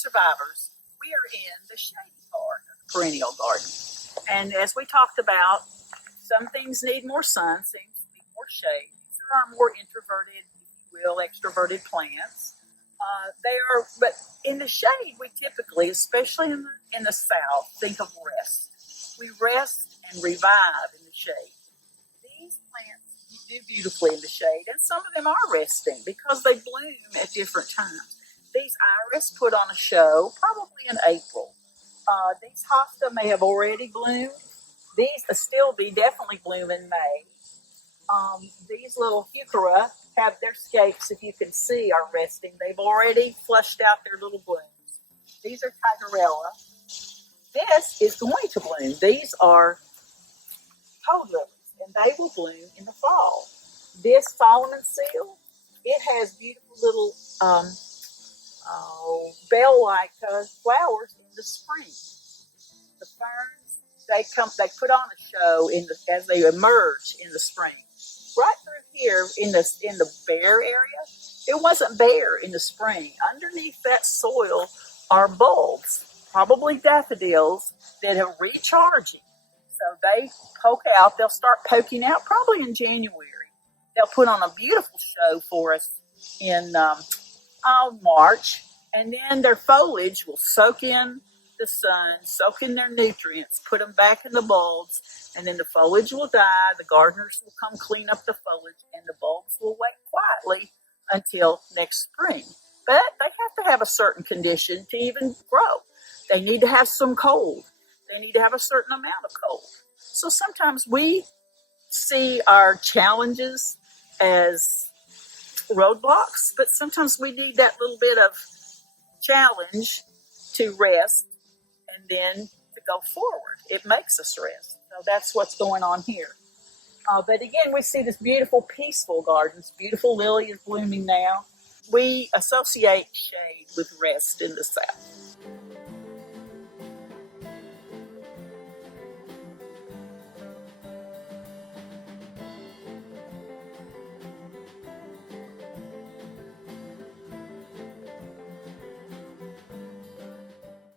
survivors, we are in the shady part of the perennial garden. And as we talked about, some things need more sun, some need more shade. These are our more introverted, if you will, extroverted plants. But in the shade, we typically, especially in the South, think of rest. We rest and revive in the shade. These plants do beautifully in the shade, and some of them are resting because they bloom at different times. These iris put on a show probably in April. These hosta may have already bloomed. These still be definitely bloom in May. These little heuchera have their scapes, if you can see, are resting. They've already flushed out their little blooms. These are tigerella. This is going to bloom. These are toad lilies, and they will bloom in the fall. This Solomon seal, it has beautiful little bell-like flowers in the spring. The ferns, they put on a show as they emerge in the spring. Right through here in the bare area, it wasn't bare in the spring. Underneath that soil are bulbs, probably daffodils, that are recharging. So they poke out. They'll start poking out probably in January. They'll put on a beautiful show for us in March, and then their foliage will soak in the sun, soak in their nutrients, put them back in the bulbs, and then the foliage will die. The gardeners will come clean up the foliage, and the bulbs will wait quietly until next spring. But they have to have a certain condition to even grow. They need to have some cold. They need to have a certain amount of cold. So sometimes we see our challenges as roadblocks, but sometimes we need that little bit of challenge to rest and then to go forward. It makes us rest. So that's what's going on here. But again, we see this beautiful, peaceful gardens. Beautiful lily is blooming now. We associate shade with rest in the South.